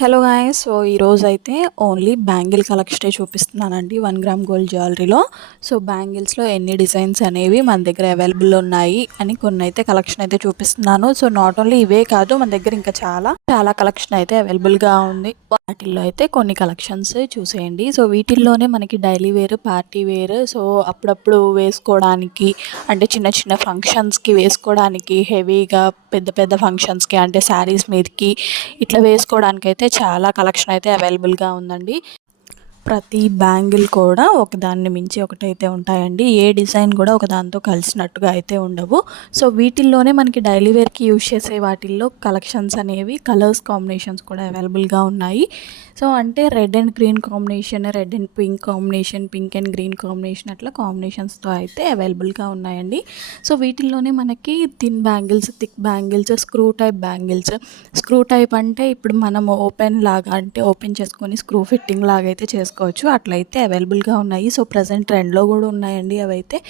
Hello guys. So ఈరోజైతే only bangle కలెక్షనే చూపిస్తున్నానండి 1 gram gold జ్యువెలరీలో. So బ్యాంగిల్స్లో ఎన్ని డిజైన్స్ అనేవి మన దగ్గర అవైలబుల్ ఉన్నాయి అని కొన్ని అయితే కలెక్షన్ అయితే చూపిస్తున్నాను. సో నాట్ ఓన్లీ ఇవే కాదు, మన దగ్గర ఇంకా చాలా కలెక్షన్ అయితే అవైలబుల్గా ఉంది. వాటిల్లో అయితే కొన్ని కలెక్షన్స్ చూసేయండి. సో వీటిల్లోనే మనకి daily wear, party wear, so అప్పుడప్పుడు వేసుకోవడానికి అంటే చిన్న చిన్న ఫంక్షన్స్కి వేసుకోవడానికి, హెవీగా పెద్ద పెద్ద ఫంక్షన్స్కి అంటే శారీస్ మీదకి ఇట్లా వేసుకోవడానికి అయితే చాలా కలెక్షన్ అయితే అవైలబుల్గా ఉందండి. ప్రతి బ్యాంగిల్ కూడా ఒకదాన్ని మించి ఒకటైతే ఉంటాయండి. ఏ డిజైన్ కూడా ఒకదాంతో కలిసినట్టుగా అయితే ఉండవు. సో వీటిల్లోనే మనకి డైలీ వేర్కి యూజ్ చేసే వాటిల్లో కలెక్షన్స్ అనేవి కలర్స్ కాంబినేషన్స్ కూడా అవైలబుల్గా ఉన్నాయి. సో అంటే red and green combination, red and pink combination, pink and green combination, అట్లా కాంబినేషన్స్తో అయితే అవైలబుల్గా ఉన్నాయండి. సో వీటిల్లోనే మనకి thin bangles, thick bangles, screw type bangles. Screw type అంటే ఇప్పుడు మనం ఓపెన్ లాగా అంటే ఓపెన్ చేసుకొని స్క్రూ ఫిట్టింగ్ లాగా అయితే చేసుకోవచ్చు, అట్లయితే అవైలబుల్గా ఉన్నాయి. సో ప్రజెంట్ ట్రెండ్లో కూడా ఉన్నాయండి అవైతే.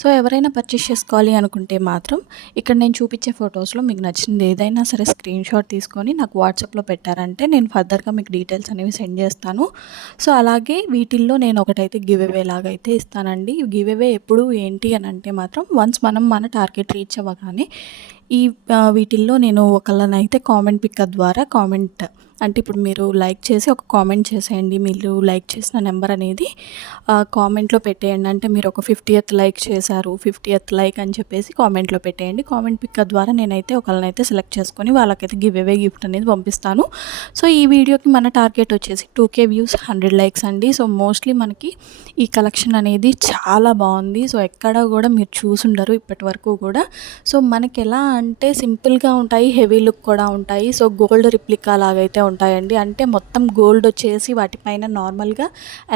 సో ఎవరైనా పర్చేస్ చేసుకోవాలి అనుకుంటే మాత్రం ఇక్కడ నేను చూపించే ఫొటోస్లో మీకు నచ్చింది ఏదైనా సరే స్క్రీన్ షాట్ తీసుకొని నాకు వాట్సాప్లో పెట్టారంటే నేను ఫర్దర్గా మీకు డీటెయిల్స్ అనేవి సెండ్ చేస్తాను. సో అలాగే వీటిల్లో నేను ఒకటైతే గివ్ అవే లాగా అయితే ఇస్తానండి. గివ్ అవే ఎప్పుడు ఏంటి అని అంటే మాత్రం వన్స్ మనం మన టార్గెట్ రీచ్ అవ్వగానే ఈ వీటిల్లో నేను ఒకళ్ళనైతే కామెంట్ పిక్ ద్వారా కామెంట్ అంటే ఇప్పుడు మీరు లైక్ చేసి ఒక కామెంట్ చేసేయండి. మీరు లైక్ చేసిన నెంబర్ అనేది కామెంట్లో పెట్టేయండి. అంటే మీరు ఒక 50th లైక్ చేశారు, 50th లైక్ అని చెప్పేసి కామెంట్లో పెట్టేయండి. కామెంట్ పిక్ ద్వారా నేనైతే ఒకళ్ళనైతే సెలెక్ట్ చేసుకొని వాళ్ళకైతే గివ్ అవే గిఫ్ట్ అనేది పంపిస్తాను. సో ఈ వీడియోకి మన టార్గెట్ వచ్చేసి 2K వ్యూస్, 100 లైక్స్ అండి. సో మోస్ట్లీ మనకి ఈ కలెక్షన్ అనేది చాలా బాగుంది. సో ఎక్కడ కూడా మీరు చూసుండరు ఇప్పటి వరకు కూడా. సో మనకి ఎలా అంటే సింపుల్గా ఉంటాయి, హెవీ లుక్ కూడా ఉంటాయి. సో గోల్డ్ రిప్లికా లాగైతే ఉంటాయండి. అంటే మొత్తం గోల్డ్ వచ్చేసి వాటిపైన నార్మల్గా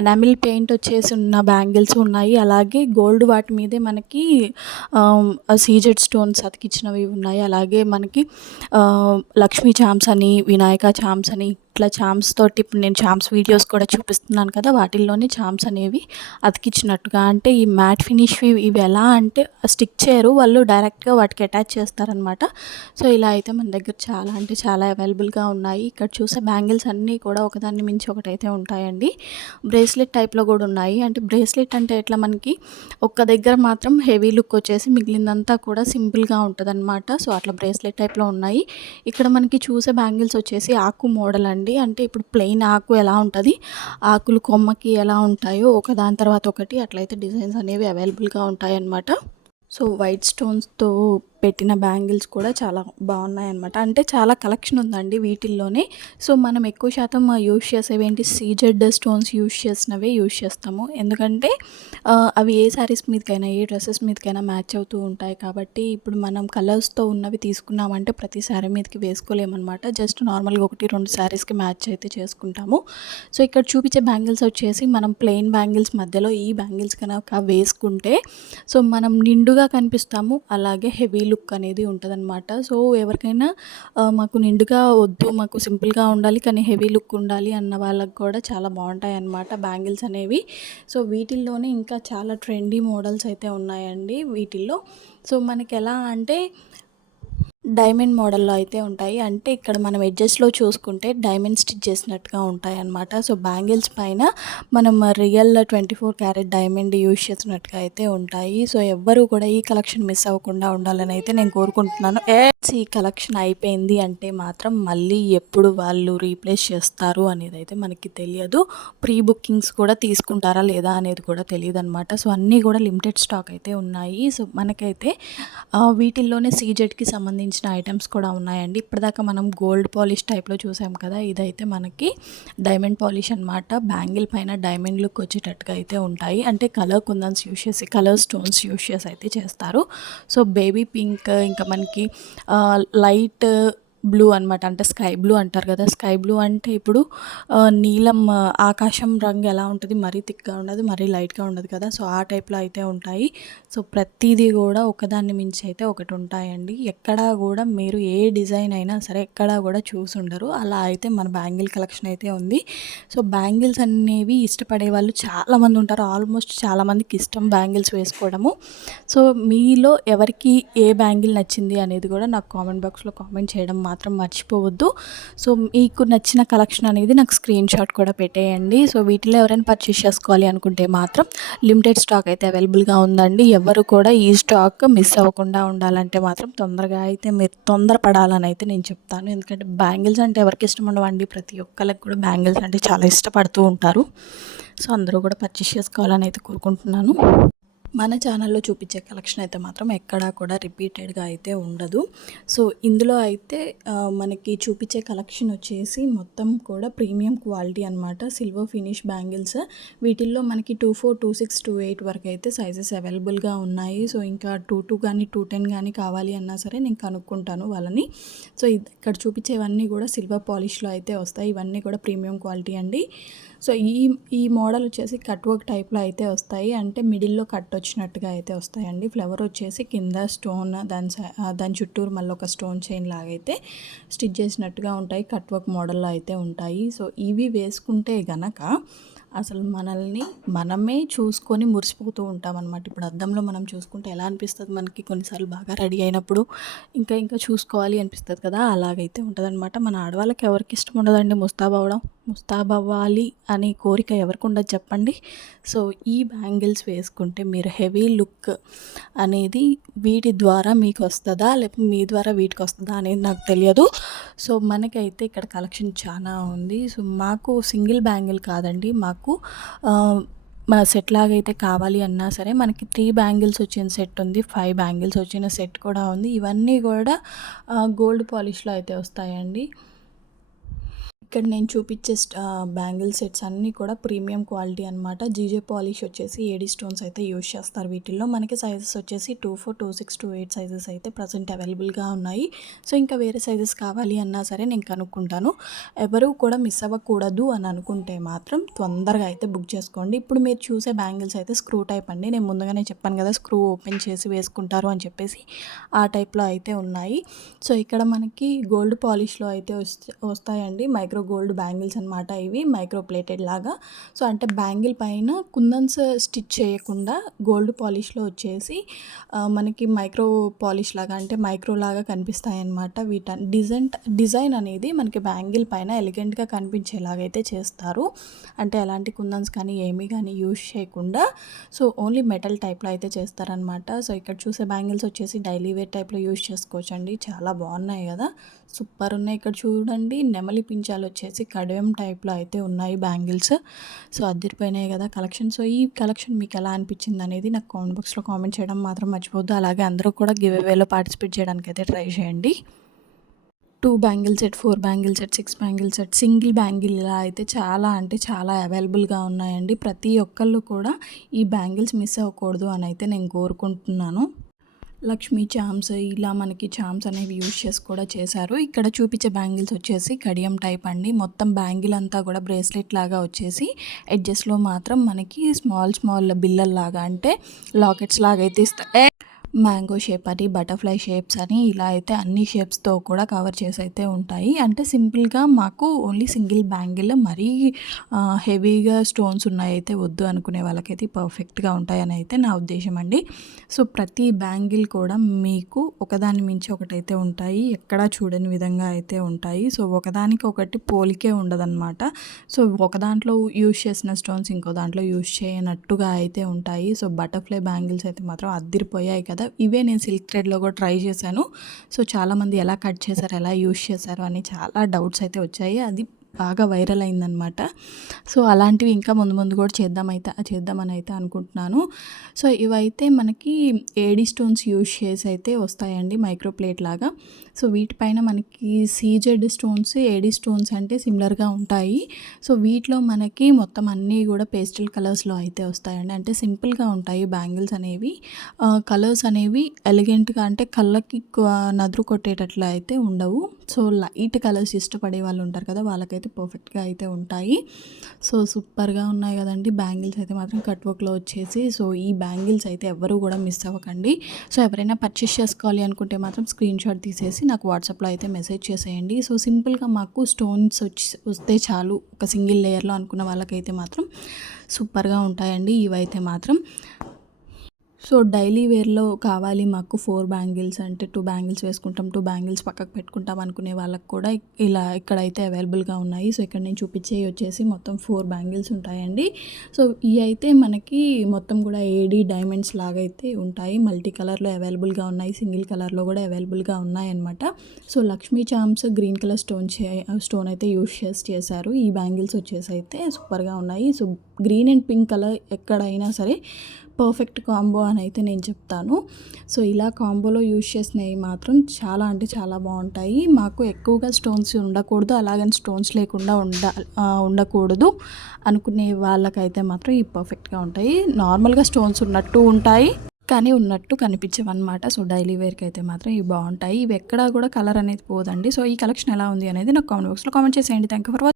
ఎనామిల్ పెయింట్ వచ్చేసి ఉన్న బ్యాంగిల్స్ ఉన్నాయి. అలాగే గోల్డ్ వాటి మీదే మనకి సీజెడ్ స్టోన్స్ అతికిచ్చినవి ఉన్నాయి. అలాగే మనకి లక్ష్మీ చామ్స్ అని, వినాయక చామ్స్ అని, ఇట్లా చామ్స్ తోటి ఇప్పుడు నేను చామ్స్ వీడియోస్ కూడా చూపిస్తున్నాను కదా, వాటిల్లోనే చామ్స్ అనేవి అతికిచ్చినట్టుగా. అంటే ఈ మ్యాట్ ఫినిష్ ఇవి ఎలా అంటే స్టిక్ చేయరు, వాళ్ళు డైరెక్ట్గా వాటికి అటాచ్ చేస్తారనమాట. సో ఇలా అయితే మన దగ్గర చాలా అంటే చాలా అవైలబుల్గా ఉన్నాయి. ఇక్కడ చూసే బ్యాంగిల్స్ అన్నీ కూడా ఒకదాన్ని మించి ఒకటైతే ఉంటాయండి. బ్రేస్లెట్ టైప్లో కూడా ఉన్నాయి. అంటే బ్రేస్లెట్ అంటే ఎట్లా మనకి ఒక్క దగ్గర మాత్రం హెవీ లుక్ వచ్చేసి మిగిలిందంతా కూడా సింపుల్గా ఉంటుంది అనమాట. సో అట్లా బ్రేస్లెట్ టైప్లో ఉన్నాయి. ఇక్కడ మనకి చూసే బ్యాంగిల్స్ వచ్చేసి ఆకు మోడల్ అండి. అంటే ఇప్పుడు ప్లెయిన్ ఆకు ఎలా ఉంటుంది, ఆకులు కొమ్మకి ఎలా ఉంటాయో ఒకదాని తర్వాత ఒకటి అట్లయితే డిజైన్స్ అనేవి అవైలబుల్గా ఉంటాయి అన్నమాట. సో వైట్ స్టోన్స్తో పెట్టిన బ్యాంగిల్స్ కూడా చాలా బాగున్నాయన్నమాట. అంటే చాలా కలెక్షన్ ఉందండి వీటిల్లోనే. సో మనం ఎక్కువ శాతం యూజ్ చేసేవి ఏంటి, సీజెడ్ స్టోన్స్ యూజ్ చేసినవే యూజ్ చేస్తాము. ఎందుకంటే అవి ఏ శారీస్ మీదకైనా, ఏ డ్రెస్సెస్ మీదకైనా మ్యాచ్ అవుతూ ఉంటాయి. కాబట్టి ఇప్పుడు మనం కలర్స్తో ఉన్నవి తీసుకున్నామంటే ప్రతి శారీ మీదకి వేసుకోలేమన్నమాట. జస్ట్ నార్మల్గా 1-2 శారీస్కి మ్యాచ్ అయితే చేసుకుంటాము. సో ఇక్కడ చూపించే బ్యాంగిల్స్ వచ్చేసి మనం ప్లెయిన్ బ్యాంగిల్స్ మధ్యలో ఈ బ్యాంగిల్స్ కనుక వేసుకుంటే సో మనం నిండుగా కనిపిస్తాము. అలాగే హెవీ లుక్ అనేది ఉంటుందన్నమాట. సో ఎవరికైనా మాకు నిండుగా వద్దు, మాకు సింపుల్గా ఉండాలి కానీ హెవీ లుక్ ఉండాలి అన్న వాళ్ళకి కూడా చాలా బాగుంటాయి అన్నమాట బ్యాంగిల్స్ అనేవి. సో వీటిల్లోనే ఇంకా చాలా ట్రెండీ మోడల్స్ అయితే ఉన్నాయండి వీటిల్లో. సో మనకి ఎలా అంటే డైమండ్ మోడల్లో అయితే ఉంటాయి. అంటే ఇక్కడ మనం ఎడ్జెస్లో చూసుకుంటే డైమండ్ స్టిచ్ చేసినట్టుగా ఉంటాయి అన్నమాట. సో బ్యాంగిల్స్ పైన మనం రియల్ 24 క్యారెట్ డైమండ్ యూజ్ చేసినట్టుగా అయితే ఉంటాయి. సో ఎవ్వరూ కూడా ఈ కలెక్షన్ మిస్ అవ్వకుండా ఉండాలని అయితే నేను కోరుకుంటున్నాను. ఈ కలెక్షన్ అయిపోయింది అంటే మాత్రం మళ్ళీ ఎప్పుడు వాళ్ళు రీప్లేస్ చేస్తారు అనేది అయితే మనకి తెలియదు. ప్రీ బుకింగ్స్ కూడా తీసుకుంటారా లేదా అనేది కూడా తెలియదు అనమాట. సో అన్నీ కూడా లిమిటెడ్ స్టాక్ అయితే ఉన్నాయి. సో మనకైతే వీటిల్లోనే సీజెడ్కి సంబంధించిన ఐటమ్స్ కూడా ఉన్నాయండి. ఇప్పటిదాకా మనం గోల్డ్ పాలిష్ టైప్లో చూసాం కదా, ఇదైతే మనకి డైమండ్ పాలిష్ అనమాట. బ్యాంగిల్ పైన డైమండ్ లుక్ వచ్చేటట్టుగా అయితే ఉంటాయి. అంటే కలర్ కుందన్స్ యూజ్ చేసి, కలర్ స్టోన్స్ యూజ్ చేసి అయితే చేస్తారు. సో బేబీ పింక్, ఇంకా మనకి లైట్ బ్లూ అనమాట. అంటే స్కై బ్లూ అంటారు కదా, స్కై బ్లూ అంటే ఇప్పుడు నీలం ఆకాశం రంగు ఎలా ఉంటుంది, మరీ థిక్గా ఉండదు, మరీ లైట్గా ఉండదు కదా. సో ఆ టైప్లో అయితే ఉంటాయి. సో ప్రతిదీ కూడా ఒకదాన్ని మించి అయితే ఒకటి ఉంటాయండి. ఎక్కడా కూడా మీరు ఏ డిజైన్ అయినా సరే ఎక్కడా కూడా చూసి ఉండరు. అలా అయితే మన బ్యాంగిల్ కలెక్షన్ అయితే ఉంది. సో బ్యాంగిల్స్ అనేవి ఇష్టపడే వాళ్ళు చాలామంది ఉంటారు. ఆల్మోస్ట్ చాలామందికి ఇష్టం బ్యాంగిల్స్ వేసుకోవడము. సో మీలో ఎవరికి ఏ బ్యాంగిల్ నచ్చింది అనేది కూడా నాకు కామెంట్ బాక్స్లో కామెంట్ చేయడం మాత్రం మర్చిపోవద్దు. సో మీకు నచ్చిన కలెక్షన్ అనేది నాకు స్క్రీన్ షాట్ కూడా పెట్టేయండి. సో వీటిలో ఎవరైనా పర్చేస్ చేసుకోవాలి అనుకుంటే మాత్రం లిమిటెడ్ స్టాక్ అయితే అవైలబుల్గా ఉందండి. ఎవరు కూడా ఈ స్టాక్ మిస్ అవ్వకుండా ఉండాలంటే మాత్రం తొందరగా అయితే మీరు తొందరపడాలని అయితే నేను చెప్తాను. ఎందుకంటే బ్యాంగిల్స్ అంటే ఎవరికి ఇష్టం ఉండవండి, ప్రతి ఒక్కరికి కూడా బ్యాంగిల్స్ అంటే చాలా ఇష్టపడుతూ ఉంటారు. సో అందరూ కూడా పర్చేస్ చేసుకోవాలని అయితే కోరుకుంటున్నాను. మన ఛానల్లో చూపించే కలెక్షన్ అయితే మాత్రం ఎక్కడా కూడా రిపీటెడ్గా అయితే ఉండదు. సో ఇందులో అయితే మనకి చూపించే కలెక్షన్ వచ్చేసి మొత్తం కూడా ప్రీమియం క్వాలిటీ అనమాట. సిల్వర్ ఫినిష్ బ్యాంగిల్స్, వీటిల్లో మనకి 24, 26, 28 వరకు అయితే సైజెస్ అవైలబుల్గా ఉన్నాయి. సో ఇంకా 22 కానీ 210 కానీ కావాలి అన్నా సరే నేను కనుక్కుంటాను వాళ్ళని. సో ఇక్కడ చూపించేవన్నీ కూడా సిల్వర్ పాలిష్లో అయితే వస్తాయి. ఇవన్నీ కూడా ప్రీమియం క్వాలిటీ అండి. సో ఈ మోడల్ వచ్చేసి కట్ వర్క్ టైప్లో అయితే వస్తాయి. అంటే మిడిల్లో కట్ వచ్చినట్టుగా అయితే వస్తాయండి. ఫ్లవర్ వచ్చేసి కింద స్టోన్, దాని చుట్టూరు మళ్ళీ ఒక స్టోన్ చైన్ లాగా అయితే స్టిచ్ చేసినట్టుగా ఉంటాయి. కట్ వర్క్ మోడల్లో అయితే ఉంటాయి. సో ఇవి వేసుకుంటే గనక అసలు మనల్ని మనమే చూసుకొని మురిసిపోతూ ఉంటాం అనమాట. ఇప్పుడు అద్దంలో మనం చూసుకుంటే ఎలా అనిపిస్తుంది మనకి, కొన్నిసార్లు బాగా రెడీ అయినప్పుడు ఇంకా చూసుకోవాలి అనిపిస్తుంది కదా, అలాగైతే ఉంటుంది అనమాట. మన ఆడవాళ్ళకి ఎవరికి ఇష్టం ఉండదండి ముస్తాబవ్వాలి అనే కోరిక ఎవరికి ఉండదు చెప్పండి. సో ఈ బ్యాంగిల్స్ వేసుకుంటే మీరు హెవీ లుక్ అనేది వీటి ద్వారా మీకు వస్తుందా లేకపోతే మీ ద్వారా వీటికి వస్తుందా అనేది నాకు తెలియదు. సో మనకైతే ఇక్కడ కలెక్షన్ చాలా ఉంది. సో మాకు సింగిల్ బ్యాంగిల్ కాదండి, మాకు మన సెట్ లాగా అయితే కావాలి అన్నా సరే మనకి 3 బ్యాంగిల్స్ వచ్చిన సెట్ ఉంది, 5 బ్యాంగిల్స్ వచ్చిన సెట్ కూడా ఉంది. ఇవన్నీ కూడా గోల్డ్ పాలిష్లో అయితే వస్తాయండి. ఇక్కడ నేను చూపించే బ్యాంగిల్ సెట్స్ అన్నీ కూడా ప్రీమియం క్వాలిటీ అనమాట. జీజే పాలిష్ వచ్చేసి ఏడీ స్టోన్స్ అయితే యూజ్ చేస్తారు వీటిల్లో. మనకి సైజెస్ వచ్చేసి 24, 26, 28 సైజెస్ అయితే ప్రజెంట్ అవైలబుల్గా ఉన్నాయి. సో ఇంకా వేరే సైజెస్ కావాలి అన్నా సరే నేను కనుక్కుంటాను. ఎవరు కూడా మిస్ అవ్వకూడదు అని అనుకుంటే మాత్రం తొందరగా అయితే బుక్ చేసుకోండి. ఇప్పుడు మీరు చూసే బ్యాంగిల్స్ అయితే స్క్రూ టైప్ అండి. నేను ముందుగానే చెప్పాను కదా, స్క్రూ ఓపెన్ చేసి వేసుకుంటారు అని చెప్పేసి ఆ టైప్లో అయితే ఉన్నాయి. సో ఇక్కడ మనకి గోల్డ్ పాలిష్లో అయితే వస్తాయండి. మైక్రో గోల్డ్ బ్యాంగిల్స్ అనమాట. ఇవి మైక్రో ప్లేటెడ్ లాగా. సో అంటే బ్యాంగిల్ పైన కుందన్స్ స్టిచ్ చేయకుండా గోల్డ్ పాలిష్లో వచ్చేసి మనకి మైక్రో పాలిష్ లాగా అంటే మైక్రో లాగా కనిపిస్తాయి అనమాట. డిజైన్ అనేది మనకి బ్యాంగిల్ పైన ఎలిగెంట్గా కనిపించేలాగైతే చేస్తారు. అంటే ఎలాంటి కుందన్స్ కానీ ఏమీ కానీ యూజ్ చేయకుండా సో ఓన్లీ మెటల్ టైప్లో అయితే చేస్తారనమాట. సో ఇక్కడ చూసే బ్యాంగిల్స్ వచ్చేసి డైలీ వేర్ టైప్లో యూజ్ చేసుకోవచ్చండి. చాలా బాగున్నాయి కదా, సూపర్ ఉన్నాయి. ఇక్కడ చూడండి నెమలి పించాలు వచ్చేసి కడియం టైప్లో అయితే ఉన్నాయి బ్యాంగిల్స్. సో అదిరిపోయినాయి కదా కలెక్షన్. సో ఈ కలెక్షన్ మీకు ఎలా అనిపించింది అనేది నాకు కామెంట్ బాక్స్లో కామెంట్ చేయడం మాత్రం మర్చిపోద్దు. అలాగే అందరూ కూడా గివ్ అవేలో పార్టిసిపేట్ చేయడానికి అయితే ట్రై చేయండి. 2 bangle set, 4 bangle set, 6 bangle set, single bangle ఇలా అయితే చాలా అంటే చాలా అవైలబుల్గా ఉన్నాయండి. ప్రతి ఒక్కళ్ళు కూడా ఈ బ్యాంగిల్స్ మిస్ అవ్వకూడదు అని అయితే నేను కోరుకుంటున్నాను. లక్ష్మీ చామ్స్ ఇలా మనకి చామ్స్ అనేవి యూజ్ చేసి కూడా చేశారు. ఇక్కడ చూపించే బ్యాంగిల్స్ వచ్చేసి కడియం టైప్ అండి. మొత్తం బ్యాంగిల్ అంతా కూడా బ్రేస్లెట్ లాగా వచ్చేసి ఎడ్జెస్లో మాత్రం మనకి స్మాల్ బిల్లల్లాగా అంటే లాకెట్స్ లాగా అయితే ఇస్తాయి. మ్యాంగో షేప్ అని, బటర్ఫ్లై షేప్స్ అని ఇలా అయితే అన్ని షేప్స్తో కూడా కవర్ చేసి అయితే ఉంటాయి. అంటే సింపుల్గా మాకు ఓన్లీ సింగిల్ బ్యాంగిల్ మరీ హెవీగా స్టోన్స్ ఉన్నాయి అయితే వద్దు అనుకునే వాళ్ళకైతే పర్ఫెక్ట్గా ఉంటాయని అయితే నా ఉద్దేశం అండి. సో ప్రతి బ్యాంగిల్ కూడా మీకు ఒకదాని మించి ఒకటైతే ఉంటాయి, ఎక్కడా చూడని విధంగా అయితే ఉంటాయి. సో ఒకదానికి ఒకటి పోలికే ఉండదన్నమాట. సో ఒక దాంట్లో యూజ్ చేసిన స్టోన్స్ ఇంకో దాంట్లో యూజ్ చేయనట్టుగా అయితే ఉంటాయి. సో బటర్ఫ్లై బ్యాంగిల్స్ అయితే మాత్రం అద్దిరిపోయాయి కదా. ఇవే నేను సిల్క్ థ్రెడ్లో కూడా ట్రై చేశాను. సో చాలామంది ఎలా కట్ చేశారు, ఎలా యూజ్ చేశారు అని చాలా డౌట్స్ అయితే వచ్చాయి. అది బాగా వైరల్ అయిందనమాట. సో అలాంటివి ఇంకా ముందు కూడా చేద్దామని అయితే అనుకుంటున్నాను. సో ఇవైతే మనకి ఏడీ స్టోన్స్ యూజ్ చేసి అయితే వస్తాయండి, మైక్రో ప్లేట్ లాగా. సో వీటిపైన మనకి సీజెడ్ స్టోన్స్, ఏడీ స్టోన్స్ అంటే సిమిలర్గా ఉంటాయి. సో వీటిలో మనకి మొత్తం అన్నీ కూడా పేస్టల్ కలర్స్లో అయితే వస్తాయండి. అంటే సింపుల్గా ఉంటాయి బ్యాంగిల్స్ అనేవి. కలర్స్ అనేవి ఎలిగెంట్గా అంటే కళ్ళకి నదురు కొట్టేటట్లు అయితే ఉండవు. సో లైట్ కలర్స్ ఇష్టపడే వాళ్ళు ఉంటారు కదా, వాళ్ళకైతే పర్ఫెక్ట్గా అయితే ఉంటాయి. సో సూపర్గా ఉన్నాయి కదండి బ్యాంగిల్స్ అయితే మాత్రం కట్ వర్క్లో వచ్చేసి. సో ఈ బ్యాంగిల్స్ అయితే ఎవరు కూడా మిస్ అవ్వకండి. సో ఎవరైనా పర్చేస్ చేసుకోవాలి అనుకుంటే మాత్రం స్క్రీన్ షాట్ తీసేసి నాకు వాట్సాప్లో అయితే మెసేజ్ చేసేయండి. సో సింపుల్గా మాకు స్టోన్స్ వస్తే చాలు ఒక సింగిల్ లేయర్లో అనుకున్న వాళ్ళకైతే మాత్రం సూపర్గా ఉంటాయండి ఇవైతే మాత్రం. సో డైలీ వేర్‌లో కావాలి మాకు 4 బ్యాంగిల్స్ అంటే 2 బ్యాంగిల్స్ వేసుకుంటాం, 2 బ్యాంగిల్స్ పక్కకు పెట్టుకుంటాం అనుకునే వాళ్ళకి కూడా ఇలా ఇక్కడైతే అవైలబుల్‌గా ఉన్నాయి. సో ఇక్కడ నేను చూపించేవి వచ్చేసి మొత్తం 4 బ్యాంగిల్స్ ఉంటాయండి. సో ఇవి అయితే మనకి మొత్తం కూడా ఏడీ డైమండ్స్ లాగా అయితే ఉంటాయి. మల్టీ కలర్‌లో అవైలబుల్‌గా ఉన్నాయి. సింగిల్ కలర్‌లో కూడా అవైలబుల్‌గా ఉన్నాయన్నమాట. So Lakshmi charms green colour stone అయితే యూజ్ చేశారు. ఈ బ్యాంగిల్స్ వచ్చేసి అయితే సూపర్‌గా ఉన్నాయి. So green and pink colour ఎక్కడైనా సరే పర్ఫెక్ట్ కాంబో అని అయితే నేను చెప్తాను. సో ఇలా కాంబోలో యూజ్ చేసినవి మాత్రం చాలా అంటే చాలా బాగుంటాయి. మాకు ఎక్కువగా స్టోన్స్ ఉండకూడదు, అలాగని స్టోన్స్ లేకుండా ఉండకూడదు అనుకునే వాళ్ళకైతే మాత్రం ఈ పర్ఫెక్ట్గా ఉంటాయి. నార్మల్గా స్టోన్స్ ఉన్నట్టు ఉంటాయి కానీ ఉన్నట్టు కనిపించవన్నమాట. సో డైలీ వేర్కి అయితే మాత్రం ఇవి బాగుంటాయి. ఇవి ఎక్కడా కూడా కలర్ అనేది పోదండి. సో ఈ కలెక్షన్ ఎలా ఉంది అనేది నాకు కామెంట్ బాక్స్లో కామెంట్ చేసేయండి. Thank you for watching.